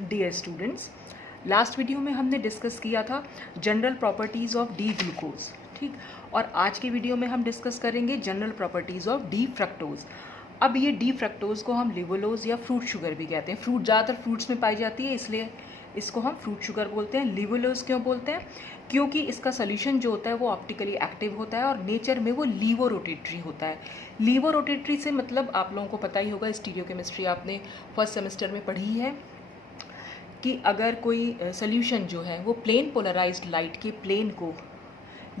Dear students, last video में हमने discuss किया था general properties of D glucose, ठीक। और आज के वीडियो में हम डिस्कस करेंगे general properties of D fructose. अब ये डी फ्रक्टोज को हम लिवोलोज या फ्रूट शुगर भी कहते हैं। फ्रूट ज़्यादातर फ्रूट्स में पाई जाती है, इसलिए इसको हम फ्रूट शुगर बोलते हैं। लिवोलोज क्यों बोलते हैं? क्योंकि इसका सोल्यूशन जो होता है वो ऑप्टिकली एक्टिव होता है और नेचर में वो लीवोरोटेटरी होता है। लीवोरोटेटरी से मतलब आप लोगों को पता ही होगा, स्टीरियोकेमिस्ट्री आपने फर्स्ट सेमेस्टर में पढ़ी है कि अगर कोई सोल्यूशन जो है वो प्लेन पोलराइज्ड लाइट के प्लेन को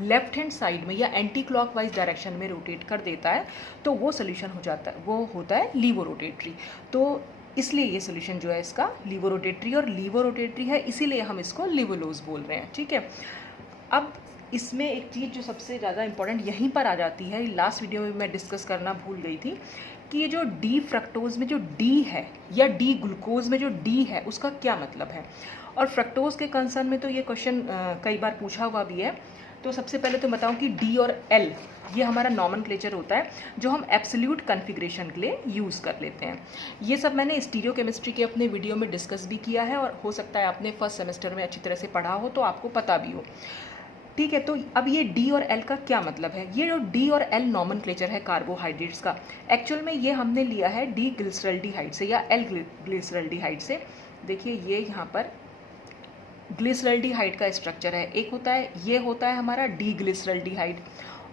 लेफ्ट हैंड साइड में या एंटी क्लॉकवाइज डायरेक्शन में रोटेट कर देता है तो वो सोल्यूशन हो जाता है, वो होता है लीवोरोटेटरी। तो इसलिए ये सोल्यूशन जो है इसका लीवोरोटेटरी और लीवोरोटेटरी है, इसीलिए हम इसको लिवोलोज बोल रहे हैं, ठीक है। अब इसमें एक चीज़ जो सबसे ज़्यादा इंपॉर्टेंट यहीं पर आ जाती है, लास्ट वीडियो में मैं डिस्कस करना भूल गई थी कि ये जो डी फ्रक्टोज में जो डी है या डी ग्लूकोज में जो डी है उसका क्या मतलब है। और फ्रक्टोज के कंसर्न में तो ये क्वेश्चन कई बार पूछा हुआ भी है। तो सबसे पहले तो बताऊं कि डी और एल ये हमारा नॉमेनक्लेचर होता है जो हम एब्सोल्यूट कॉन्फ़िगरेशन के लिए यूज़ कर लेते हैं। ये सब मैंने स्टीरियोकेमिस्ट्री के अपने वीडियो में डिस्कस भी किया है और हो सकता है आपने फर्स्ट सेमेस्टर में अच्छी तरह से पढ़ा हो तो आपको पता भी हो, ठीक है। तो अब ये डी और एल का क्या मतलब है? ये जो डी और एल नॉमेनक्लेचर है कार्बोहाइड्रेट्स का, एक्चुअल में ये हमने लिया है डी ग्लिसरल्डिहाइड से या एल ग्लिसरल्डिहाइड से। देखिए ये यहाँ पर ग्लिसरल्डिहाइड का स्ट्रक्चर है, एक होता है ये होता है हमारा डी ग्लिसरल्डिहाइड।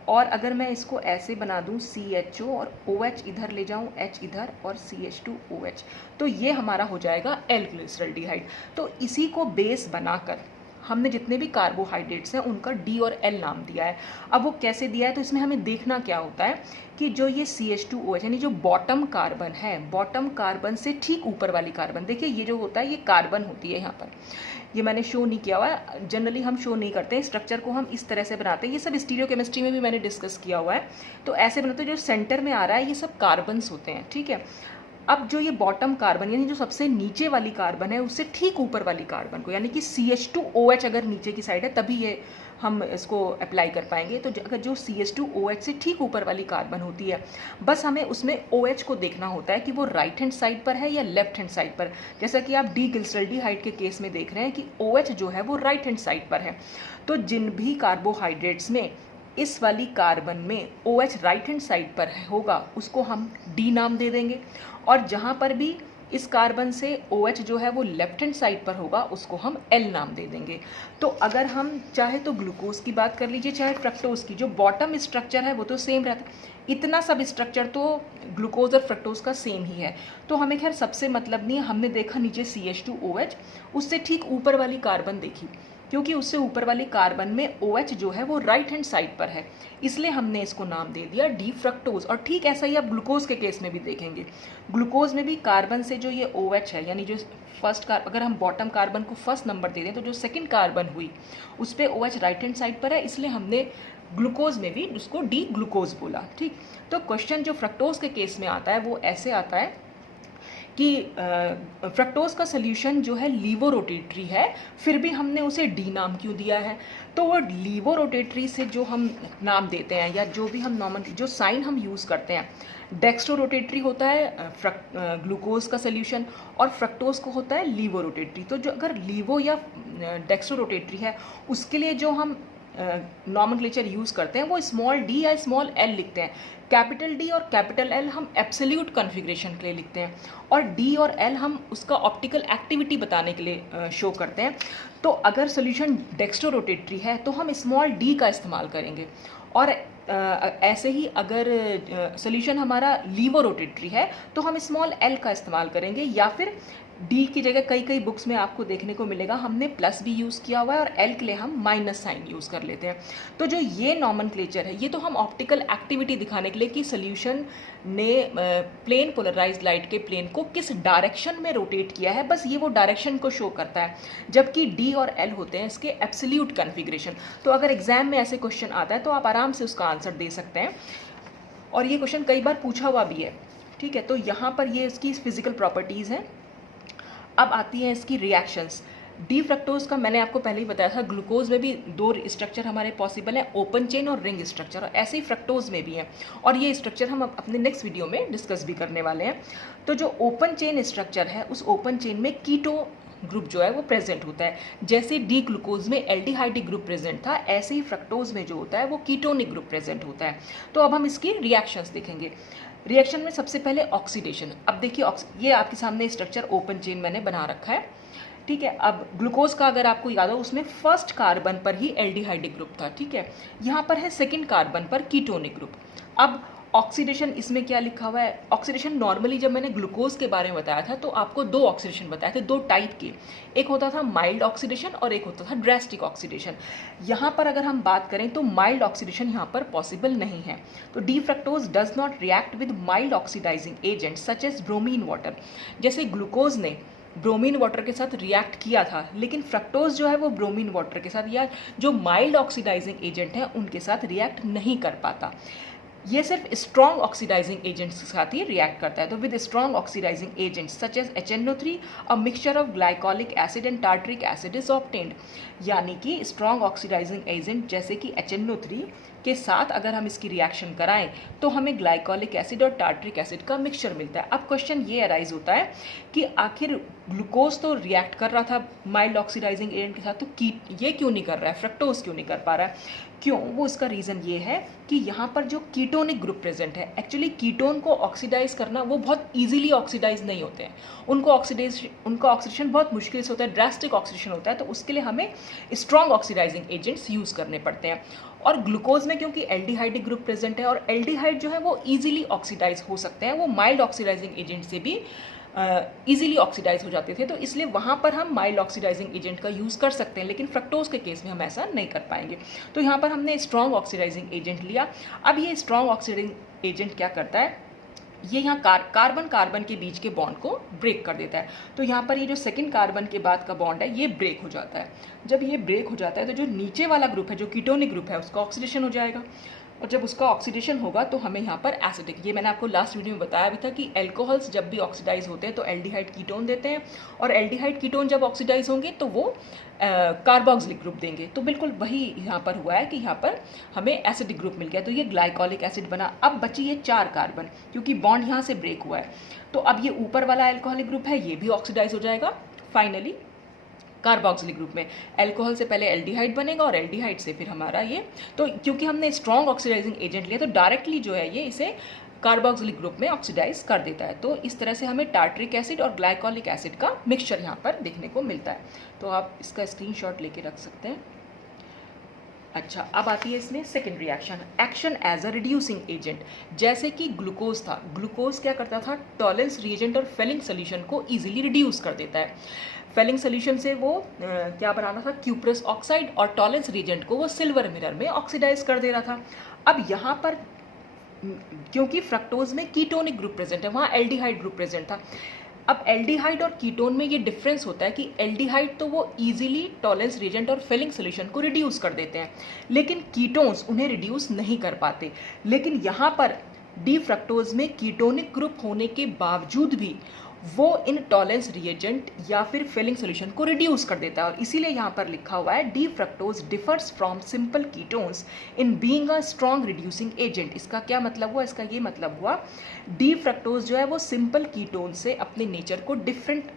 और अगर मैं इसको ऐसे बना दूं CHO और OH इधर ले जाऊं, H इधर और CH2OH, तो ये हमारा हो जाएगा एल ग्लिसरल्डिहाइड। तो इसी को बेस बनाकर हमने जितने भी कार्बोहाइड्रेट्स हैं उनका डी और एल नाम दिया है। अब वो कैसे दिया है तो इसमें हमें देखना क्या होता है कि जो ये CH2OH यानी जो बॉटम कार्बन है, बॉटम कार्बन से ठीक ऊपर वाली कार्बन, देखिए ये जो होता है ये कार्बन होती है। यहाँ पर ये मैंने शो नहीं किया हुआ है, जनरली हम शो नहीं करते हैं, स्ट्रक्चर को हम इस तरह से बनाते हैं। ये सब स्टीरियोकेमिस्ट्री में भी मैंने डिस्कस किया हुआ है। तो ऐसे बनाते हैं, जो सेंटर में आ रहा है ये सब कार्बन्स होते हैं, ठीक है। अब जो ये बॉटम कार्बन यानी जो सबसे नीचे वाली कार्बन है उससे ठीक ऊपर वाली कार्बन को, यानी कि CH2OH अगर नीचे की साइड है तभी ये हम इसको अप्लाई कर पाएंगे। तो अगर जो CH2OH से ठीक ऊपर वाली कार्बन होती है, बस हमें उसमें OH को देखना होता है कि वो राइट हैंड साइड पर है या लेफ्ट हैंड साइड पर। जैसा कि आप डी ग्लिसरल्डिहाइड के केस में देख रहे हैं कि OH जो है वो राइट हैंड साइड पर है। तो जिन भी कार्बोहाइड्रेट्स में इस वाली कार्बन में OH राइट हैंड साइड पर होगा उसको हम D नाम दे देंगे, और जहाँ पर भी इस कार्बन से OH जो है वो लेफ्ट हैंड साइड पर होगा उसको हम L नाम दे देंगे। तो अगर हम चाहे तो ग्लूकोज की बात कर लीजिए चाहे फ्रक्टोज की, जो बॉटम स्ट्रक्चर है वो तो सेम रहता है, इतना सब स्ट्रक्चर तो ग्लूकोज और फ्रक्टोज का सेम ही है। तो हमें खैर सबसे मतलब नहीं है, हमने देखा नीचे CH2OH, उससे ठीक ऊपर वाली कार्बन देखी, क्योंकि उससे ऊपर वाली कार्बन में OH जो है वो राइट हैंड साइड पर है, इसलिए हमने इसको नाम दे दिया डी फ्रक्टोज। और ठीक ऐसा ही आप ग्लूकोज के केस में भी देखेंगे। ग्लूकोज में भी कार्बन से जो ये OH है यानी जो फर्स्ट अगर हम बॉटम कार्बन को फर्स्ट नंबर दे दें तो जो सेकंड कार्बन हुई उस पर OH राइट हैंड साइड पर है, इसलिए हमने ग्लूकोज में भी उसको डी ग्लूकोज बोला, ठीक। तो क्वेश्चन जो फ्रक्टोज के केस में आता है वो ऐसे आता है कि फ्रक्टोज का सोल्यूशन जो है लीवोरोटेटरी है, फिर भी हमने उसे डी नाम क्यों दिया है? तो वो लीवोरोटेटरी से जो हम नाम देते हैं या जो भी हम नॉर्मल जो साइन हम यूज़ करते हैं, डेक्स्ट्रोरोटेटरी होता है ग्लूकोज का सोल्यूशन और फ्रक्टोज को होता है लीवोरोटेटरी। तो जो अगर लीवो या डेक्स्ट्रोरोटेटरी है उसके लिए जो हम नॉमेनक्लेचर यूज़ करते हैं वो स्मॉल डी या स्मॉल एल लिखते हैं। कैपिटल डी और कैपिटल एल हम एब्सोल्यूट कॉन्फ़िगरेशन के लिए लिखते हैं, और डी और एल हम उसका ऑप्टिकल एक्टिविटी बताने के लिए शो करते हैं। तो अगर सोल्यूशन डेक्स्ट्रोरोटेटरी है तो हम स्मॉल डी का इस्तेमाल करेंगे, और ऐसे ही अगर सोल्यूशन हमारा लीवोरोटेटरी है तो हम स्मॉल एल का इस्तेमाल करेंगे, या फिर डी की जगह कई कई बुक्स में आपको देखने को मिलेगा हमने प्लस भी यूज़ किया हुआ है और एल के लिए हम माइनस साइन यूज़ कर लेते हैं। तो जो ये नॉमेनक्लेचर है ये तो हम ऑप्टिकल एक्टिविटी दिखाने के लिए कि सोल्यूशन ने प्लेन पोलराइज्ड लाइट के प्लेन को किस डायरेक्शन में रोटेट किया है, बस ये वो डायरेक्शन को शो करता है। जबकि डी और एल होते हैं इसके एब्सोल्यूट कॉन्फ़िगरेशन। तो अगर एग्जाम में ऐसे क्वेश्चन आता है तो आप आराम से उसका आंसर दे सकते हैं, और ये क्वेश्चन कई बार पूछा हुआ भी है, ठीक है। तो यहाँ पर ये इसकी फिजिकल प्रॉपर्टीज़ हैं। अब आती हैं इसकी रिएक्शंस। डी फ्रक्टोज का मैंने आपको पहले ही बताया था, ग्लूकोज में भी दो स्ट्रक्चर हमारे पॉसिबल है, ओपन चेन और रिंग स्ट्रक्चर, और ऐसे ही फ्रक्टोज में भी है, और ये स्ट्रक्चर हम अपने नेक्स्ट वीडियो में डिस्कस भी करने वाले हैं। तो जो ओपन चेन स्ट्रक्चर है उस ओपन चेन में कीटो ग्रुप जो है वो प्रेजेंट होता है। जैसे डी ग्लूकोज में एल्डिहाइडिक ग्रुप प्रेजेंट था, ऐसे ही फ्रक्टोज में जो होता है वो कीटोनिक ग्रुप प्रेजेंट होता है। तो अब हम इसकी रिएक्शंस देखेंगे। रिएक्शन में सबसे पहले ऑक्सीडेशन। अब देखिए ये आपके सामने स्ट्रक्चर ओपन चेन मैंने बना रखा है, ठीक है। अब ग्लूकोज का अगर आपको याद हो उसमें फर्स्ट कार्बन पर ही एल्डिहाइडिक ग्रुप था, ठीक है। यहाँ पर है सेकंड कार्बन पर कीटोनिक ग्रुप। अब ऑक्सीडेशन इसमें क्या लिखा हुआ है? ऑक्सीडेशन नॉर्मली जब मैंने ग्लूकोज के बारे में बताया था तो आपको दो ऑक्सीडेशन बताए थे, दो टाइप के। एक होता था माइल्ड ऑक्सीडेशन और एक होता था ड्रेस्टिक ऑक्सीडेशन। यहाँ पर अगर हम बात करें तो माइल्ड ऑक्सीडेशन यहाँ पर पॉसिबल नहीं है। तो D fructose does not react with mild oxidising agent such as bromine water. जैसे ग्लूकोज ने ब्रोमीन वाटर के साथ रिएक्ट किया था, लेकिन फ्रक्टोज जो है वो ब्रोमीन वाटर के साथ या जो माइल्ड ऑक्सीडाइजिंग एजेंट हैं उनके साथ रिएक्ट नहीं कर पाता। ये सिर्फ स्ट्रॉन्ग ऑक्सीडाइजिंग एजेंट्स के साथ ही रिएक्ट करता है। तो with strong oxidising agents such as HNO3 a mixture of glycolic acid and tartaric acid is obtained. यानी कि स्ट्रॉन्ग ऑक्सीडाइजिंग एजेंट जैसे कि HNO3 के साथ अगर हम इसकी रिएक्शन कराएं तो हमें ग्लाइकोलिक एसिड और टार्टरिक एसिड का मिक्सचर मिलता है। अब क्वेश्चन ये अराइज होता है कि आखिर ग्लूकोज तो रिएक्ट कर रहा था माइल्ड ऑक्सीडाइजिंग एजेंट के साथ, तो ये क्यों नहीं कर रहा है, फ्रक्टोज क्यों नहीं कर पा रहा है? क्यों? वो इसका रीज़न ये है कि यहाँ पर जो कीटोनिक ग्रुप प्रेजेंट है, एक्चुअली कीटोन को ऑक्सीडाइज करना वो बहुत इजीली ऑक्सीडाइज नहीं होते हैं, उनका ऑक्सीडेशन बहुत मुश्किल से होता है, ड्रास्टिक ऑक्सीडेशन होता है। तो उसके लिए हमें स्ट्रॉन्ग ऑक्सीडाइजिंग एजेंट्स यूज़ करने पड़ते हैं। और ग्लूकोज में क्योंकि एल्डिहाइडिक ग्रुप प्रेजेंट है और एल्डिहाइड जो है वो ईजिली ऑक्सीडाइज हो सकते हैं, वो माइल्ड ऑक्सीडाइजिंग एजेंट से भी ईजिली ऑक्सीडाइज हो जाते थे, तो इसलिए वहाँ पर हम माइल्ड ऑक्सीडाइजिंग एजेंट का यूज़ कर सकते हैं, लेकिन फ्रक्टोज के केस में हम ऐसा नहीं कर पाएंगे। तो यहाँ पर हमने स्ट्रॉन्ग ऑक्सीडाइजिंग एजेंट लिया। अब ये स्ट्रॉन्ग ऑक्सीडाइजिंग एजेंट क्या करता है, ये यहाँ कार्बन कार्बन के बीच के बॉन्ड को ब्रेक कर देता है। तो यहाँ पर ये जो सेकंड कार्बन के बाद का बॉन्ड है ये ब्रेक हो जाता है। जब ये ब्रेक हो जाता है तो जो नीचे वाला ग्रुप है, जो कीटोनिक ग्रुप है, उसका ऑक्सीडेशन हो जाएगा, और जब उसका ऑक्सीडेशन होगा तो हमें यहाँ पर एसिडिक, ये मैंने आपको लास्ट वीडियो में बताया भी था कि एल्कोहल्स जब भी ऑक्सीडाइज होते हैं तो एल्डिहाइड कीटोन देते हैं, और एल्डिहाइड कीटोन जब ऑक्सीडाइज होंगे तो वो कार्बोक्सिलिक ग्रुप देंगे। तो बिल्कुल वही यहाँ पर हुआ है कि यहाँ पर हमें एसिडिक ग्रुप मिल गया, तो ये ग्लाइकोलिक एसिड बना। अब बची ये 4 कार्बन, क्योंकि बॉन्ड यहाँ से ब्रेक हुआ है, तो अब ये ऊपर वाला एल्कोहलिक ग्रुप है ये भी ऑक्सीडाइज हो जाएगा फाइनली कार्बोक्सिलिक ग्रुप में। एल्कोहल से पहले एल्डिहाइड बनेगा और एल्डिहाइड से फिर हमारा ये, तो क्योंकि हमने स्ट्रॉन्ग ऑक्सीडाइजिंग एजेंट लिया तो डायरेक्टली जो है ये इसे कार्बोक्सिलिक ग्रुप में ऑक्सीडाइज कर देता है। तो इस तरह से हमें टार्टरिक एसिड और ग्लाइकोलिक एसिड का मिक्सचर यहाँ पर देखने को मिलता है। तो आप इसका स्क्रीनशॉट लेके रख सकते हैं। अच्छा, अब आती है इसमें second reaction, action as a reducing agent. जैसे कि ग्लूकोज था, ग्लूकोज क्या करता था, टॉलेंस रिएजेंट और फेलिंग सोल्यूशन को इजीली रिड्यूस कर देता है। फेलिंग सोल्यूशन से वो क्या बनाना था, क्यूप्रस ऑक्साइड, और टॉलेंस रिएजेंट को वो सिल्वर मिरर में ऑक्सीडाइज कर दे रहा था। अब यहाँ पर क्योंकि फ्रक्टोज में कीटोनिक ग्रुप प्रेजेंट है, वहाँ एल्डिहाइड ग्रुप प्रेजेंट था। अब एल्डिहाइड और कीटोन में ये डिफरेंस होता है कि एल्डिहाइड तो वो इजीली टॉलेंस रिएजेंट और फेलिंग सोल्यूशन को रिड्यूस कर देते हैं, लेकिन कीटोन्स उन्हें रिड्यूस नहीं कर पाते। लेकिन यहाँ पर डी फ्रक्टोज में कीटोनिक ग्रुप होने के बावजूद भी वो इन टॉलेंस रिएजेंट या फिर फेलिंग सोल्यूशन को रिड्यूस कर देता है, और इसीलिए यहाँ पर लिखा हुआ है D fructose differs from simple ketones in being a strong reducing agent. इसका क्या मतलब हुआ, इसका ये मतलब हुआ डी फ्रक्टोज जो है वो सिंपल कीटोन से अपने नेचर को डिफरेंट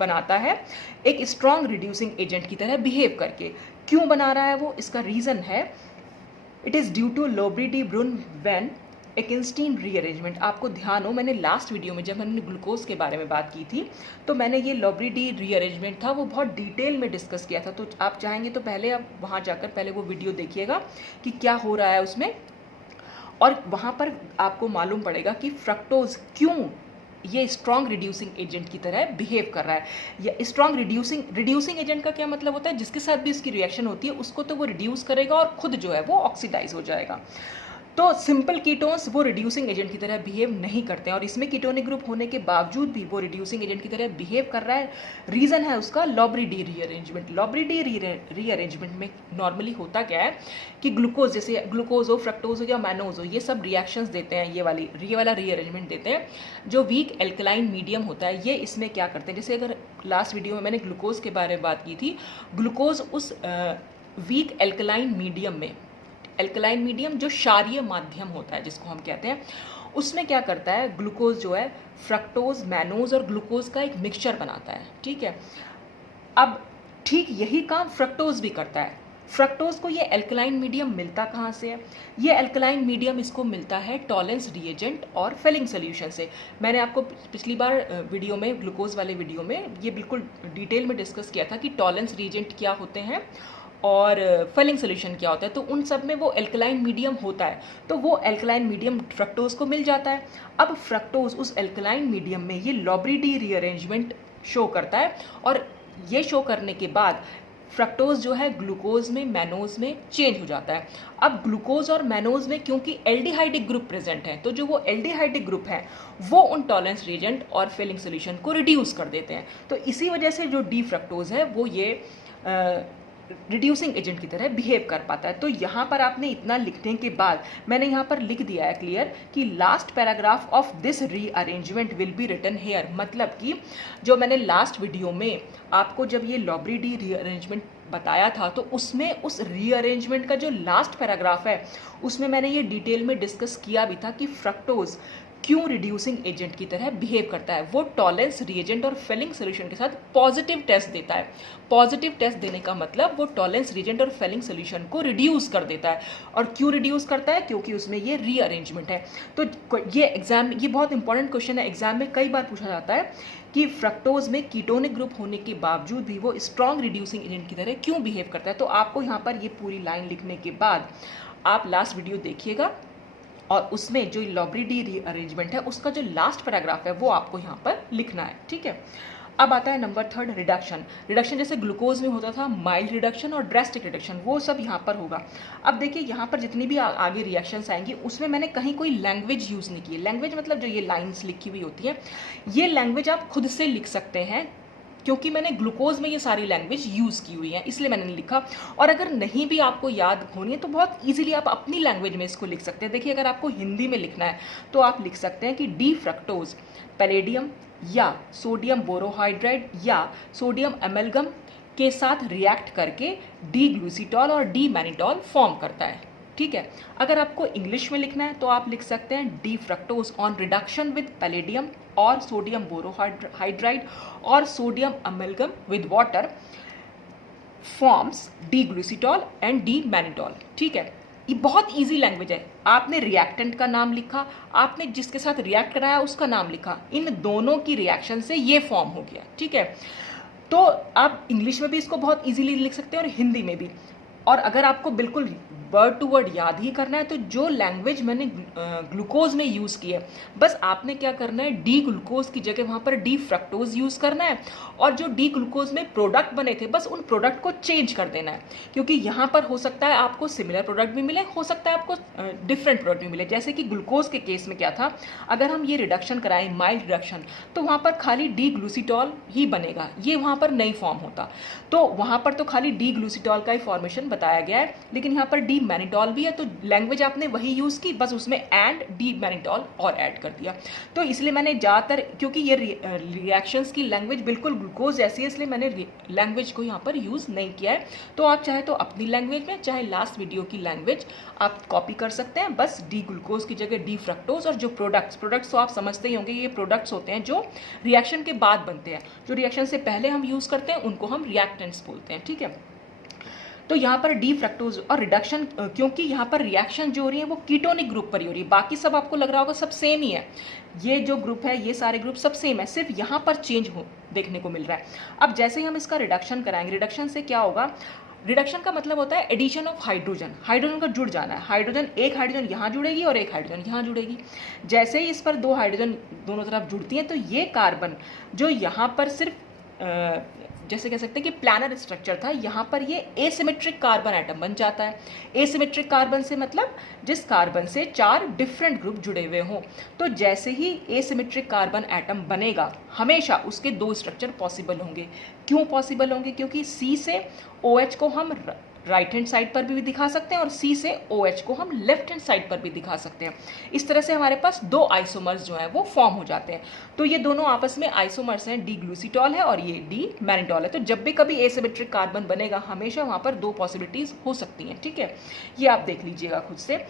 बनाता है, एक स्ट्रॉन्ग रिड्यूसिंग एजेंट की तरह बिहेव करके। क्यों बना रहा है वो, इसका रीज़न है it is due to Lobry de Bruyn van Ekenstein rearrangement. आपको ध्यान हो, मैंने लास्ट वीडियो में जब हमने ग्लूकोज के बारे में बात की थी तो मैंने ये लोब्री डी रीअरेंजमेंट था वो बहुत डिटेल में डिस्कस किया था। तो आप चाहेंगे तो पहले आप वहाँ जाकर पहले वो वीडियो देखिएगा कि क्या हो रहा है उसमें, और वहाँ पर आपको मालूम पड़ेगा कि फ्रक्टोज क्यों ये स्ट्रॉन्ग रिड्यूसिंग एजेंट की तरह बिहेव कर रहा है। या स्ट्रॉन्ग रिड्यूसिंग एजेंट का क्या मतलब होता है, जिसके साथ भी इसकी रिएक्शन होती है उसको तो वो रिड्यूस करेगा और खुद जो है वो ऑक्सीडाइज हो जाएगा। तो सिंपल कीटोन्स वो रिड्यूसिंग एजेंट की तरह बिहेव नहीं करते हैं, और इसमें कीटोनिक ग्रुप होने के बावजूद भी वो रिड्यूसिंग एजेंट की तरह बिहेव कर रहा है। रीज़न है उसका लोब्री डी रीअरेंजमेंट। लोब्री डी रीअरेंजमेंट में नॉर्मली होता क्या है कि ग्लूकोज, जैसे ग्लूकोज हो, फ्रक्टोज हो या मैनोज हो, ये सब रिएक्शंस देते हैं, ये वाला रीअरेंजमेंट देते हैं। जो वीक एल्कलाइन मीडियम होता है ये इसमें क्या करते हैं, जैसे अगर लास्ट वीडियो में मैंने ग्लूकोज के बारे में बात की थी, ग्लूकोज उस वीक एल्कलाइन मीडियम में, एल्कलाइन मीडियम जो क्षारीय माध्यम होता है जिसको हम कहते हैं, उसमें क्या करता है, ग्लूकोज जो है फ्रक्टोज, मैनोज और ग्लूकोज का एक मिक्सचर बनाता है, ठीक है। अब ठीक यही काम फ्रक्टोज भी करता है। फ्रक्टोज को ये एल्कलाइन मीडियम मिलता कहाँ से है? ये एल्कलाइन मीडियम इसको मिलता है टॉलेंस रिएजेंट और फिलिंग सोल्यूशन से। मैंने आपको पिछली बार वीडियो में, ग्लूकोज वाले वीडियो में ये बिल्कुल डिटेल में डिस्कस किया था कि टॉलेंस रिएजेंट क्या होते हैं और फिलिंग सोल्यूशन क्या होता है। तो उन सब में वो एल्कलाइन मीडियम होता है, तो वो एल्कलाइन मीडियम फ्रक्टोज को मिल जाता है। अब फ्रक्टोज उस एल्कलाइन मीडियम में ये लॉबरी-डी रीअरेंजमेंट शो करता है, और ये शो करने के बाद फ्रक्टोज जो है ग्लूकोज में, मैनोज में चेंज हो जाता है। अब ग्लूकोज और मैनोज में क्योंकि एल्डिहाइडिक ग्रुप प्रेजेंट है, तो जो वो एल्डिहाइडिक ग्रुप है वो उन टॉलेंस रिएजेंट और फिलिंग सोल्यूशन को रिड्यूस कर देते हैं। तो इसी वजह से जो डी फ्रक्टोज है वो ये रिड्यूसिंग एजेंट की तरह बिहेव कर पाता है। तो यहाँ पर आपने इतना लिखने के बाद मैंने यहाँ पर लिख दिया है क्लियर कि last paragraph of this rearrangement will be written here. मतलब कि जो मैंने लास्ट वीडियो में आपको जब ये लॉबरी-डी रीअरेंजमेंट बताया था, तो उसमें उस रीअरेंजमेंट का जो लास्ट पैराग्राफ है उसमें मैंने ये डिटेल में डिस्कस किया भी था कि फ्रक्टोज क्यों रिड्यूसिंग एजेंट की तरह बिहेव करता है। वो टॉलेंस रिएजेंट और फिलिंग सोल्यूशन के साथ पॉजिटिव टेस्ट देता है। पॉजिटिव टेस्ट देने का मतलब वो टॉलेंस रिएजेंट और फिलिंग सोल्यूशन को रिड्यूस कर देता है। और क्यों रिड्यूस करता है? क्योंकि उसमें ये रीअरेंजमेंट है। तो ये बहुत इंपॉर्टेंट क्वेश्चन है, एग्जाम में कई बार पूछा जाता है कि फ्रक्टोज में कीटोनिक ग्रुप होने के बावजूद भी वो स्ट्रॉन्ग रिड्यूसिंग एजेंट की तरह क्यों बिहेव करता है। तो आपको यहाँ पर ये पूरी लाइन लिखने के बाद आप लास्ट वीडियो देखिएगा, और उसमें जो लॉबरी-डी रीअरेंजमेंट है उसका जो लास्ट पैराग्राफ है वो आपको यहाँ पर लिखना है, ठीक है। अब आता है नंबर 3 रिडक्शन। रिडक्शन जैसे ग्लूकोज में होता था माइल्ड रिडक्शन और ड्रेस्टिक रिडक्शन, वो सब यहाँ पर होगा। अब देखिए यहाँ पर जितनी भी आगे रिएक्शंस आएंगी उसमें मैंने कहीं कोई लैंग्वेज यूज़ नहीं की है। लैंग्वेज मतलब जो ये लाइन्स लिखी हुई होती है, ये लैंग्वेज आप खुद से लिख सकते हैं, क्योंकि मैंने ग्लूकोज में ये सारी लैंग्वेज यूज़ की हुई है इसलिए मैंने नहीं लिखा। और अगर नहीं भी आपको याद होनी है तो बहुत इजीली आप अपनी लैंग्वेज में इसको लिख सकते हैं। देखिए अगर आपको हिंदी में लिखना है तो आप लिख सकते हैं कि डी फ्रक्टोज पैलेडियम या सोडियम बोरोहाइड्राइड या सोडियम एमेल्गम के साथ रिएक्ट करके डी ग्लूसीटॉल और डी मैनिटॉल फॉर्म करता है, ठीक है। अगर आपको इंग्लिश में लिखना है तो आप लिख सकते हैं D fructose on reduction with palladium और सोडियम बोरोहाइड्राइड और sodium amalgam with water forms D glucitol and D mannitol, ठीक है। ये बहुत इजी लैंग्वेज है। आपने रिएक्टेंट का नाम लिखा, आपने जिसके साथ रिएक्ट कराया उसका नाम लिखा, इन दोनों की रिएक्शन से ये फॉर्म हो गया, ठीक है। तो आप इंग्लिश में भी इसको बहुत इजीली लिख सकते हैं और हिंदी में भी। और अगर आपको बिल्कुल वर्ड टू वर्ड याद ही करना है तो जो लैंग्वेज मैंने ग्लूकोज में यूज़ की है, बस आपने क्या करना है, डी ग्लूकोज की जगह वहाँ पर डी फ्रक्टोज यूज़ करना है, और जो डी ग्लूकोज में प्रोडक्ट बने थे बस उन प्रोडक्ट को चेंज कर देना है। क्योंकि यहाँ पर हो सकता है आपको सिमिलर प्रोडक्ट भी मिले, हो सकता है आपको डिफरेंट प्रोडक्ट भी मिले। जैसे कि ग्लूकोज के केस में क्या था, अगर हम ये रिडक्शन कराएं माइल्ड रिडक्शन, तो वहाँ पर खाली डी ग्लूसीटॉल ही बनेगा, ये वहाँ पर नहीं फॉर्म होता। तो वहाँ पर तो खाली डी ग्लूसीटॉल का ही फॉर्मेशन बताया गया है, लेकिन यहाँ पर डी मैनिटॉल भी है, तो लैंग्वेज आपने वही यूज़ की, बस उसमें एंड डी मैनिटॉल और ऐड कर दिया। तो इसलिए मैंने ज़्यादातर, क्योंकि ये रिएक्शंस की लैंग्वेज बिल्कुल ग्लूकोज जैसी है, इसलिए मैंने लैंग्वेज को यहाँ पर यूज़ नहीं किया है। तो आप चाहे तो अपनी लैंग्वेज में, चाहे लास्ट वीडियो की लैंग्वेज आप कॉपी कर सकते हैं, बस डी ग्लूकोज की जगह डी फ्रक्टोज। और जो प्रोडक्ट्स तो आप समझते ही होंगे, ये प्रोडक्ट्स होते हैं जो रिएक्शन के बाद बनते हैं, जो रिएक्शन से पहले हम यूज़ करते हैं उनको हम रिएक्टेंट्स बोलते हैं, ठीक है। तो यहाँ पर डी फ्रक्टोज और रिडक्शन, क्योंकि यहाँ पर रिएक्शन जो हो रही है वो कीटोनिक ग्रुप पर ही हो रही है, बाकी सब आपको लग रहा होगा सब सेम ही है, ये जो ग्रुप है ये सारे ग्रुप सब सेम है, सिर्फ यहाँ पर चेंज हो देखने को मिल रहा है। अब जैसे ही हम इसका रिडक्शन कराएंगे, रिडक्शन से क्या होगा, रिडक्शन का मतलब होता है एडिशन ऑफ हाइड्रोजन, हाइड्रोजन का जुड़ जाना है। हाइड्रोजन, एक हाइड्रोजन यहाँ जुड़ेगी और एक हाइड्रोजन यहाँ जुड़ेगी। जैसे ही इस पर दो हाइड्रोजन दोनों तरफ जुड़ती हैं तो ये कार्बन जो यहाँ पर सिर्फ जैसे कह सकते हैं कि प्लानर स्ट्रक्चर था, यहाँ पर ये एसिमेट्रिक कार्बन एटम बन जाता है। एसिमेट्रिक कार्बन से मतलब जिस कार्बन से 4 डिफरेंट ग्रुप जुड़े हुए हों। तो जैसे ही एसिमेट्रिक कार्बन एटम बनेगा हमेशा उसके 2 स्ट्रक्चर पॉसिबल होंगे। क्यों पॉसिबल होंगे? क्योंकि C से OH को हम राइट हैंड साइड पर भी दिखा सकते हैं और C से OH को हम लेफ्ट हैंड साइड पर भी दिखा सकते हैं। इस तरह से हमारे पास 2 आइसोमर्स जो हैं वो फॉर्म हो जाते हैं। तो ये दोनों आपस में आइसोमर्स हैं, डी ग्लूसीटॉल है और ये डी मैनिटॉल है। तो जब भी कभी एसिमेट्रिक कार्बन बनेगा हमेशा वहाँ पर 2 पॉसिबिलिटीज़ हो सकती हैं, ठीक है। ये आप देख लीजिएगा खुद से।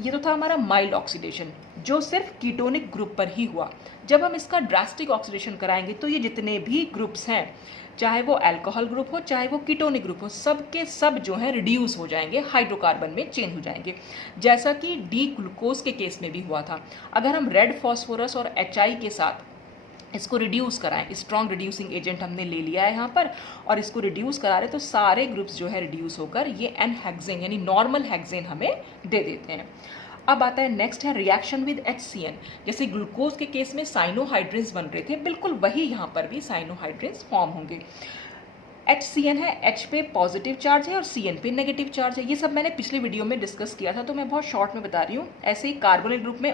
ये तो था हमारा माइल्ड ऑक्सीडेशन जो सिर्फ कीटोनिक ग्रुप पर ही हुआ। जब हम इसका ड्रास्टिक ऑक्सीडेशन कराएंगे तो ये जितने भी ग्रुप्स हैं, चाहे वो अल्कोहल ग्रुप हो चाहे वो कीटोनिक ग्रुप हो, सब के सब जो है रिड्यूस हो जाएंगे, हाइड्रोकार्बन में चेंज हो जाएंगे, जैसा कि डी ग्लूकोज के केस में भी हुआ था। अगर हम रेड फॉस्फोरस और HI के साथ इसको रिड्यूस कराएं, स्ट्रॉन्ग रिड्यूसिंग एजेंट हमने ले लिया है यहाँ पर और इसको रिड्यूस करा रहे, तो सारे ग्रुप्स जो है रिड्यूस होकर ये एन हेक्सेन यानी नॉर्मल हेक्सेन हमें दे देते हैं। अब आता है नेक्स्ट है रिएक्शन विद HCN। जैसे ग्लूकोज के केस में साइनोहाइड्रिन्स बन रहे थे, बिल्कुल वही यहाँ पर भी साइनोहाइड्रिन्स फॉर्म होंगे। HCN है, H पे पॉजिटिव चार्ज है और CN पे नेगेटिव चार्ज है। ये सब मैंने पिछले वीडियो में डिस्कस किया था, तो मैं बहुत शॉर्ट में बता रही हूँ। ऐसे ही कार्बोनिल ग्रुप में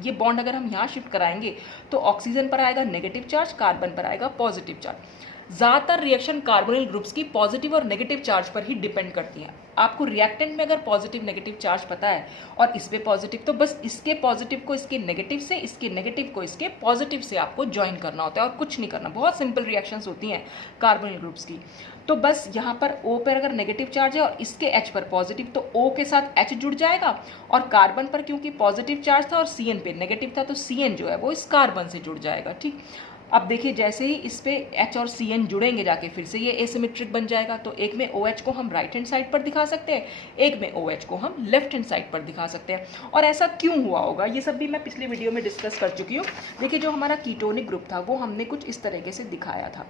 ये बॉन्ड अगर हम यहाँ शिफ्ट कराएंगे तो ऑक्सीजन पर आएगा नेगेटिव चार्ज, कार्बन पर आएगा पॉजिटिव चार्ज। ज़्यादातर रिएक्शन कार्बोनिल ग्रुप्स की पॉजिटिव और नेगेटिव चार्ज पर ही डिपेंड करती है। आपको रिएक्टेंट में अगर पॉजिटिव नेगेटिव चार्ज पता है और इस पे पॉजिटिव, तो बस इसके पॉजिटिव को इसके नेगेटिव से, इसके नेगेटिव को इसके पॉजिटिव से आपको ज्वाइन करना होता है और कुछ नहीं करना। बहुत सिंपल रिएक्शंस होती हैं कार्बोनिल ग्रुप्स की। तो बस यहाँ पर O पर अगर नेगेटिव चार्ज है और इसके H पर पॉजिटिव, तो O के साथ H जुड़ जाएगा और कार्बन पर क्योंकि पॉजिटिव चार्ज था और CN पे नेगेटिव था, तो CN जो है वो इस कार्बन से जुड़ जाएगा। ठीक, अब देखिए जैसे ही इस पे H और CN जुड़ेंगे जाके फिर से ये एसिमेट्रिक बन जाएगा। तो एक में OH को हम राइट हैंड साइड पर दिखा सकते हैं, एक में OH को हम लेफ्ट हैंड साइड पर दिखा सकते हैं। और ऐसा क्यों हुआ होगा ये सब भी मैं पिछले वीडियो में डिस्कस कर चुकी हूँ। देखिए जो हमारा कीटोनिक ग्रुप था वो हमने कुछ इस तरीके से दिखाया था।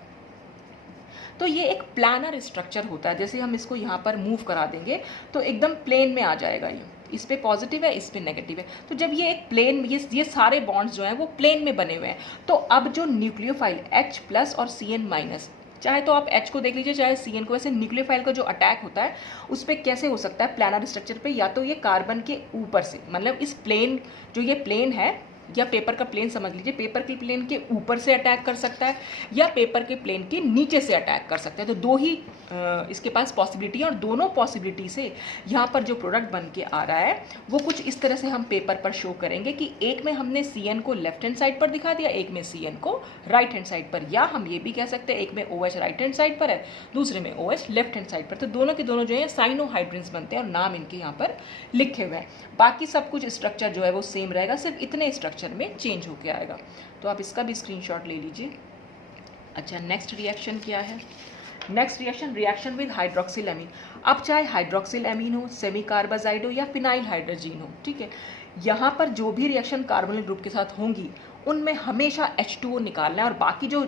तो ये एक प्लानर स्ट्रक्चर होता है, जैसे हम इसको यहाँ पर मूव करा देंगे तो एकदम प्लेन में आ जाएगा। ये इस पे पॉजिटिव है, इस पे नेगेटिव है। तो जब ये एक प्लेन, ये सारे बॉन्ड्स जो हैं वो प्लेन में बने हुए हैं, तो अब जो न्यूक्लियोफाइल H+ और CN-, चाहे तो आप H को देख लीजिए चाहे CN को, वैसे न्यूक्लियोफाइल का जो अटैक होता है उस पर कैसे हो सकता है प्लानर स्ट्रक्चर पे, या तो ये कार्बन के ऊपर से, मतलब इस प्लेन, जो ये प्लेन है या पेपर का प्लेन समझ लीजिए, पेपर के प्लेन के ऊपर से अटैक कर सकता है या पेपर के प्लेन के नीचे से अटैक कर सकता है। तो दो ही इसके पास पॉसिबिलिटी है और दोनों पॉसिबिलिटी से यहाँ पर जो प्रोडक्ट बन के आ रहा है वो कुछ इस तरह से हम पेपर पर शो करेंगे कि एक में हमने CN को लेफ्ट हैंड साइड पर दिखा दिया, एक में CN को राइट हैंड साइड पर, या हम ये भी कह सकते हैं एक में OH राइट हैंड साइड पर है, दूसरे में OH लेफ्ट हैंड साइड पर। तो दोनों के दोनों जो है साइनोहाइड्रिन्स बनते हैं और नाम इनके यहाँ पर लिखे हुए हैं। बाकी सब कुछ स्ट्रक्चर जो है वो सेम रहेगा, सिर्फ इतने स्ट्रक्चर में चेंज होके आएगा। तो आप इसका भी स्क्रीनशॉट ले लीजिए। अच्छा, नेक्स्ट रिएक्शन क्या है? Next reaction with hydroxyl amine. अब चाहे हाइड्रोक्सिल एमीन हो, सेमी कार्बाजाइड हो या फिनाइल हाइड्रोजीन हो, ठीक है, यहाँ पर जो भी रिएक्शन कार्बोनिल ग्रुप के साथ होंगी उनमें हमेशा H2O निकालना है और बाकी जो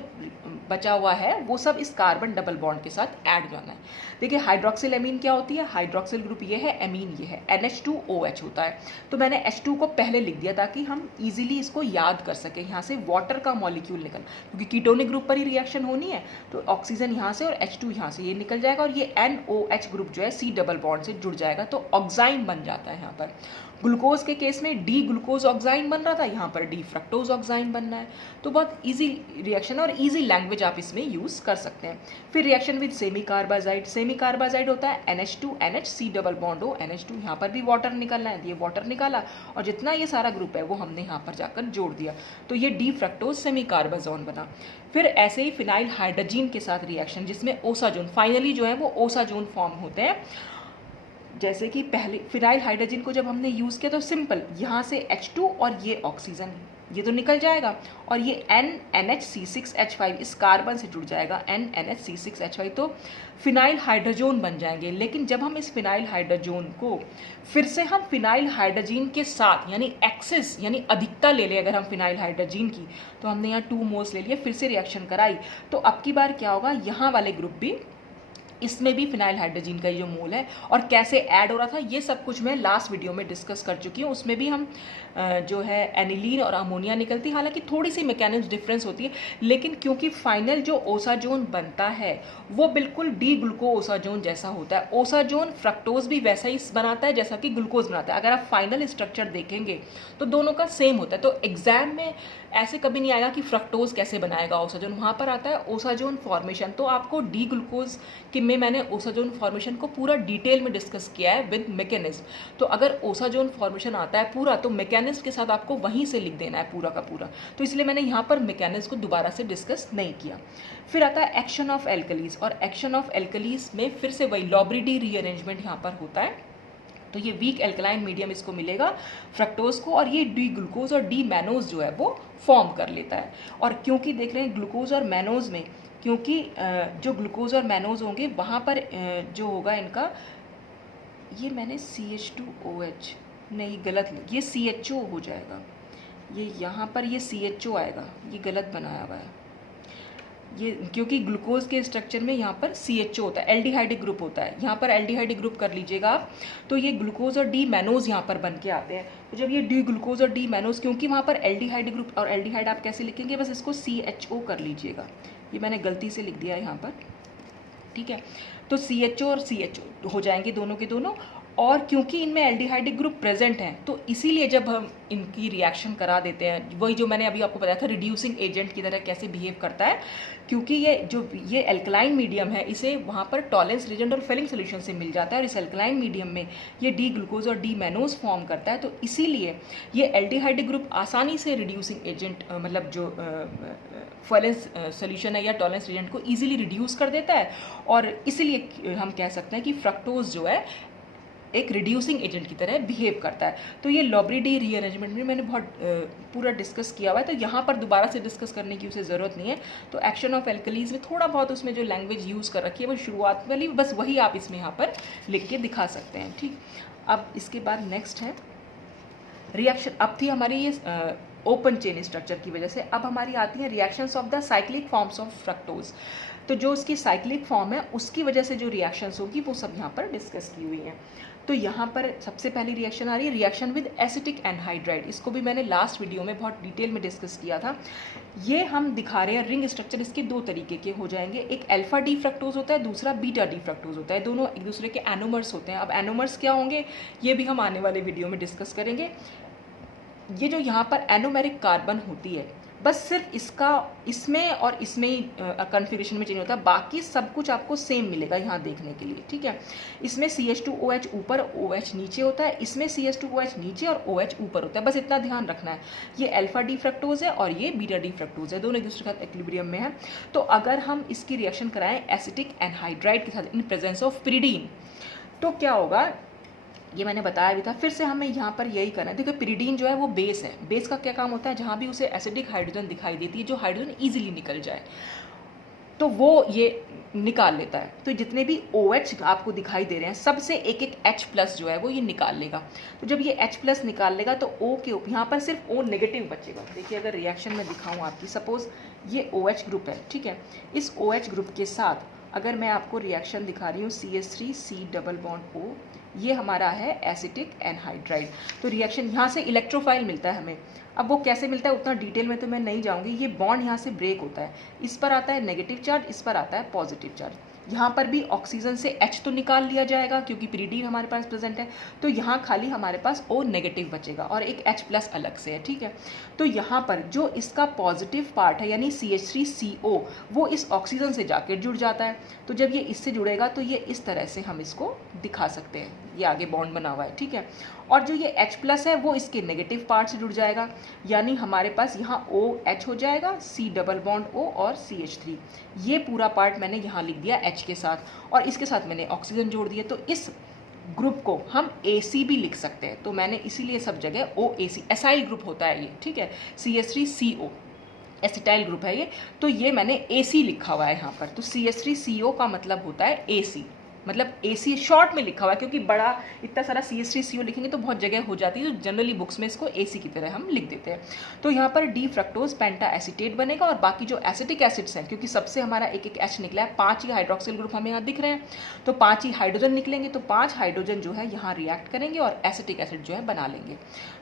बचा हुआ है वो सब इस कार्बन डबल बॉन्ड के साथ ऐड जाना है। देखिए हाइड्रोक्सिल एमीन क्या होती है, हाइड्रोक्सिल ग्रुप ये है, एमीन ये है, NH2OH होता है। तो मैंने H2 को पहले लिख दिया ताकि हम इजीली इसको याद कर सकें। यहाँ से वाटर का मॉलिक्यूल निकल, क्योंकि कीटोनिक ग्रुप पर ही रिएक्शन होनी है, तो ऑक्सीजन यहाँ से और H2 यहाँ से ये निकल जाएगा और ये NOH ग्रुप जो है C डबल बॉन्ड से जुड़ जाएगा, तो ऑक्साइन बन जाता है। यहाँ पर ग्लूकोज के केस में डी ग्लूकोज ऑक्साइन बन रहा था, यहाँ पर डी फ्रक्टोज ऑक्साइन बनना है। तो बहुत इजी रिएक्शन और इजी लैंग्वेज आप इसमें यूज कर सकते हैं। फिर reaction with semi carbazide. Semi carbazide होता है NH2NH C डबल बॉन्ड हो, NH2 यहाँ पर भी वाटर निकलना है, ये वाटर निकाला और जितना ये सारा ग्रुप है वो हमने यहाँ पर जाकर जोड़ दिया, तो ये डी फ्रक्टोज सेमी कार्बाजोन बना। फिर ऐसे ही फिनाइल हाइड्रोजीन के साथ रिएक्शन जिसमें ओसाजोन, फाइनली जो है वो ओसाजोन फॉर्म होते हैं। जैसे कि पहले फिनाइल हाइड्रोजन को जब हमने यूज़ किया तो सिंपल यहाँ से H2 और ये ऑक्सीजन ये तो निकल जाएगा और ये NNHC6H5 इस कार्बन से जुड़ जाएगा, NNHC6H5, तो फिनाइल हाइड्रोजोन बन जाएंगे। लेकिन जब हम इस फिनाइल हाइड्रोजोन को फिर से हम फिनाइल हाइड्रोजन के साथ यानी एक्सेस यानी अधिकता ले लें अगर हम फिनाइल हाइड्रोजन की, तो हमने यहाँ 2 मोल्स ले लिए, फिर से रिएक्शन कराई, तो अब की बार क्या होगा, यहाँ वाले ग्रुप भी, इसमें भी फिनाइल हाइड्रोजन का जो मोल है और कैसे ऐड हो रहा था ये सब कुछ मैं लास्ट वीडियो में डिस्कस कर चुकी हूँ। उसमें भी हम जो है एनिलीन और अमोनिया निकलती है, हालांकि थोड़ी सी मैकेनिज्म डिफरेंस होती है, लेकिन क्योंकि फाइनल जो ओसाजोन बनता है वो बिल्कुल डी ग्लूको ओसाजोन जैसा होता है। ओसाजोन फ्रक्टोज भी वैसा ही बनाता है जैसा कि ग्लूकोज बनाता है। अगर आप फाइनल स्ट्रक्चर देखेंगे तो दोनों का सेम होता है। तो एग्जाम में ऐसे कभी नहीं आएगा कि फ्रक्टोज कैसे बनाएगा ओसाजोन, वहाँ पर आता है ओसाजोन फॉर्मेशन। तो आपको डी ग्लूकोज के में मैंने ओसाजोन फॉर्मेशन को पूरा डिटेल में डिस्कस किया है विद मैकेनिज्म। तो अगर ओसाजोन फॉर्मेशन आता है पूरा तो मैकेनिज्म के साथ आपको वहीं से लिख देना है पूरा का पूरा, तो इसलिए मैंने यहाँ पर मैकेनिज्म को दोबारा से डिस्कस नहीं किया। फिर आता है एक्शन ऑफ एल्कलीज, और एक्शन ऑफ एल्कलीज में फिर से वही लॉबरिडी रीअरेंजमेंट यहाँ पर होता है। तो ये वीक एल्कलाइन मीडियम इसको मिलेगा फ्रक्टोज को, और ये डी ग्लूकोज और डी मैनोज जो है वो फॉर्म कर लेता है। और क्योंकि देख रहे हैं ग्लूकोज और मैनोज में, क्योंकि जो ग्लूकोज और मैनोज होंगे वहाँ पर जो होगा इनका, ये मैंने CH2OH नहीं गलत, ये CHO हो जाएगा, ये यहाँ पर ये CHO आएगा, ये गलत बनाया हुआ है ये, क्योंकि ग्लूकोज के स्ट्रक्चर में यहाँ पर CHO होता है, एल्डिहाइडिक ग्रुप होता है, यहाँ पर एल्डिहाइडिक ग्रुप कर लीजिएगा आप। तो ये ग्लूकोज और डी मैनोज यहाँ पर बन के आते हैं। तो जब ये डी ग्लूकोज और डी मैनोज, क्योंकि वहाँ पर एल्डिहाइडिक ग्रुप, और एल्डिहाइड आप कैसे लिखेंगे, बस इसको CHO कर लीजिएगा, ये मैंने गलती से लिख दिया है यहाँ पर, ठीक है। तो CHO और CHO हो जाएंगे दोनों के दोनों, और क्योंकि इनमें एल्डिहाइडिक ग्रुप प्रेजेंट हैं तो इसीलिए जब हम इनकी रिएक्शन करा देते हैं, वही जो मैंने अभी आपको बताया था रिड्यूसिंग एजेंट की तरह कैसे बिहेव करता है, क्योंकि ये एल्कलाइन मीडियम है, इसे वहाँ पर टॉलेंस रिएजेंट और फेलिंग सोल्यूशन से मिल जाता है, और इस एल्कलाइन मीडियम में ये डी ग्लूकोज और डी मैनोज फॉर्म करता है। तो इसीलिए ये एल्डिहाइडिक ग्रुप आसानी से रिड्यूसिंग एजेंट, मतलब जो फेलिंग सोल्यूशन है या टॉलेंस रिएजेंट को ईजिली रिड्यूस कर देता है, और इसीलिए हम कह सकते हैं कि फ्रक्टोज जो है एक रिड्यूसिंग एजेंट की तरह बिहेव करता है। तो ये लॉबरी-डी रीअरेंजमेंट में मैंने बहुत पूरा डिस्कस किया हुआ है, तो यहाँ पर दोबारा से डिस्कस करने की उसे ज़रूरत नहीं है। तो एक्शन ऑफ एल्कलीज में थोड़ा बहुत उसमें जो लैंग्वेज यूज़ कर रखी है वो शुरुआत वाली, बस वही आप इसमें यहाँ पर लिख के दिखा सकते हैं, ठीक। अब इसके बाद नेक्स्ट है रिएक्शन। अब थी हमारी ये ओपन चेन स्ट्रक्चर की वजह से, अब हमारी आती है reactions of the cyclic forms of fructose. तो जो उसकी साइक्लिक फॉर्म है उसकी वजह से जो रिएक्शंस होगी वो सब यहाँ पर डिस्कस की हुई हैं। तो यहाँ पर सबसे पहली रिएक्शन आ रही है रिएक्शन विद एसिटिक एनहाइड्राइड। इसको भी मैंने लास्ट वीडियो में बहुत डिटेल में डिस्कस किया था। ये हम दिखा रहे हैं रिंग स्ट्रक्चर इसके दो तरीके के हो जाएंगे, एक अल्फा डी फ्रक्टोज होता है, दूसरा बीटा डी फ्रक्टोज होता है, दोनों एक दूसरे के एनोमर्स होते हैं। अब एनोमर्स क्या होंगे ये भी हम आने वाले वीडियो में डिस्कस करेंगे। ये जो यहाँ पर एनोमेरिक कार्बन होती है, बस सिर्फ इसमें और इसमें ही कन्फिगरेशन में चेंज होता है, बाकी सब कुछ आपको सेम मिलेगा यहाँ देखने के लिए, ठीक है। इसमें CH2OH ऊपर OH नीचे होता है, इसमें CH2OH नीचे और OH ऊपर होता है, बस इतना ध्यान रखना है। ये अल्फा डी फ्रक्टोज है और ये बीटा डी फ्रक्टोज है, दोनों एक दूसरे के साथ इक्विलिब्रियम में है। तो अगर हम इसकी रिएक्शन कराएं एसिटिक एनहाइड्राइड के साथ इन प्रेजेंस ऑफ पिरिडीन, तो क्या होगा ये मैंने बताया भी था, फिर से हमें यहाँ पर यही करना है। देखो पिरिडीन जो है वो बेस है, बेस का क्या काम होता है, जहाँ भी उसे एसिडिक हाइड्रोजन दिखाई देती है, जो हाइड्रोजन ईजिली निकल जाए तो वो ये निकाल लेता है। तो जितने भी OH आपको दिखाई दे रहे हैं सबसे एक एक H+ जो है वो ये निकाल लेगा। तो जब ये H+ निकाल लेगा तो O के ऊपर यहाँ पर सिर्फ O नेगेटिव बचेगा। देखिए अगर रिएक्शन में दिखाऊँ आपकी, सपोज ये OH ग्रुप है, ठीक है। इस OH ग्रुप के साथ अगर मैं आपको रिएक्शन दिखा रही हूँ CH3C+O, ये हमारा है एसिटिक एनहाइड्राइड। तो रिएक्शन यहाँ से इलेक्ट्रोफाइल मिलता है हमें। अब वो कैसे मिलता है उतना डिटेल में तो मैं नहीं जाऊँगी। ये बॉन्ड यहाँ से ब्रेक होता है, इस पर आता है नेगेटिव चार्ज, इस पर आता है पॉजिटिव चार्ज। यहाँ पर भी ऑक्सीजन से H तो निकाल लिया जाएगा क्योंकि पिरिडीन हमारे पास प्रेजेंट है, तो यहाँ खाली हमारे पास O नेगेटिव बचेगा और एक H+ अलग से है, ठीक है। तो यहाँ पर जो इसका पॉजिटिव पार्ट है यानी CH3CO वो इस ऑक्सीजन से जाकर जुड़ जाता है। तो जब ये इससे जुड़ेगा तो ये इस तरह से हम इसको दिखा सकते हैं, ये आगे बॉन्ड बना हुआ है, ठीक है। और जो ये H+ है वो इसके नेगेटिव पार्ट से जुड़ जाएगा, यानी हमारे पास यहाँ OH हो जाएगा, C+O और CH3। ये पूरा पार्ट मैंने यहाँ लिख दिया H के साथ, और इसके साथ मैंने ऑक्सीजन जोड़ दिया। तो इस ग्रुप को हम AC भी लिख सकते हैं, तो मैंने इसीलिए सब जगह OAC एसाइल ग्रुप होता है ये, ठीक है। CH3CO एसिटाइल ग्रुप है ये, तो ये मैंने AC लिखा हुआ है यहाँ पर। तो CH3CO का मतलब होता है AC, मतलब AC शॉर्ट में लिखा हुआ है, क्योंकि बड़ा इतना सारा CH3CO लिखेंगे तो बहुत जगह हो जाती है, तो जनरली बुक्स में इसको AC की तरह हम लिख देते हैं। तो यहाँ पर डी फ्रक्टोज पेंटा एसिटेट बनेगा, और बाकी जो एसिटिक एसिड्स हैं, क्योंकि सबसे हमारा एक एक H निकला है, 5 ही हाइड्रोक्सिल ग्रुप हमें यहाँ दिख रहे हैं, तो 5 ही हाइड्रोजन निकलेंगे, तो 5 हाइड्रोजन जो है यहाँ रिएक्ट करेंगे और एसिटिक एसिड जो है बना लेंगे।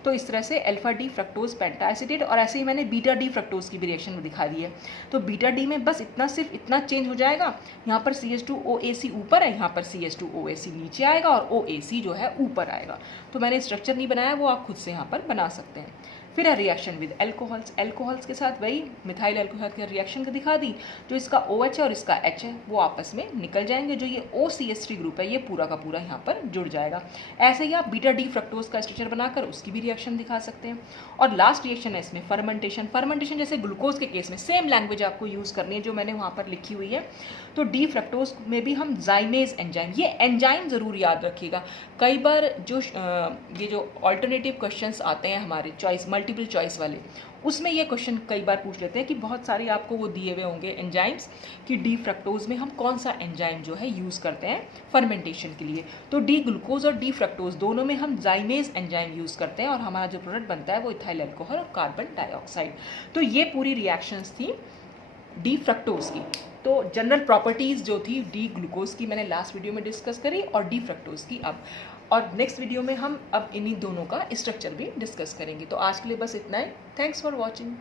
तो इस तरह से अल्फा डी फ्रक्टोज पेंटा एसिटेट, और ऐसे ही मैंने बीटा डी फ्रक्टोज की भी रिएक्शन में दिखा दी है। तो बीटा डी में बस इतना, सिर्फ इतना चेंज हो जाएगा, यहाँ पर CH2OAC ऊपर है, यहाँ पर CH2OAC नीचे आएगा और OAC जो है ऊपर आएगा। तो मैंने स्ट्रक्चर नहीं बनाया, वो आप खुद से यहाँ पर बना सकते हैं। फिर है रिएक्शन विद एल्कोहल्स, एल्कोहल्स के साथ वही मिथाइल एल्कोहल की रिएक्शन को दिखा दी, जो इसका OH है और इसका H है वो आपस में निकल जाएंगे, जो ये OCH3 ग्रुप है ये पूरा का पूरा यहाँ पर जुड़ जाएगा। ऐसे ही आप बीटा डी फ्रक्टोज का स्ट्रक्चर बनाकर उसकी भी रिएक्शन दिखा सकते हैं। और लास्ट रिएक्शन है इसमें फर्मेंटेशन। फर्मेंटेशन जैसे ग्लूकोज के केस में सेम लैंग्वेज आपको यूज़ करनी है जो मैंने वहाँ पर लिखी हुई है। तो डी फ्रक्टोज में भी हम जाइमेज एंजाइम, ये एंजाइम ज़रूर याद रखिएगा। कई बार जो ये जो ऑल्टरनेटिव क्वेश्चंस आते हैं हमारे चॉइस मल्टीपल चॉइस वाले, उसमें ये क्वेश्चन कई बार पूछ लेते हैं कि बहुत सारे आपको वो दिए हुए होंगे एंजाइम्स कि डी फ्रक्टोज में हम कौन सा एंजाइम जो है यूज़ करते हैं फर्मेंटेशन के लिए। तो डी ग्लूकोज और डी फ्रक्टोज दोनों में हम जाइमेज एंजाइम यूज़ करते हैं और हमारा जो प्रोडक्ट बनता है वो इथाइल अल्कोहल और कार्बन डाइऑक्साइड। तो ये पूरी रिएक्शंस थी डी फ्रक्टोज की। तो जनरल प्रॉपर्टीज़ जो थी डी ग्लूकोज की मैंने लास्ट वीडियो में डिस्कस करी और डी फ्रक्टोज की अब, और नेक्स्ट वीडियो में हम अब इन्हीं दोनों का स्ट्रक्चर भी डिस्कस करेंगे। तो आज के लिए बस इतना ही। Thanks for watching.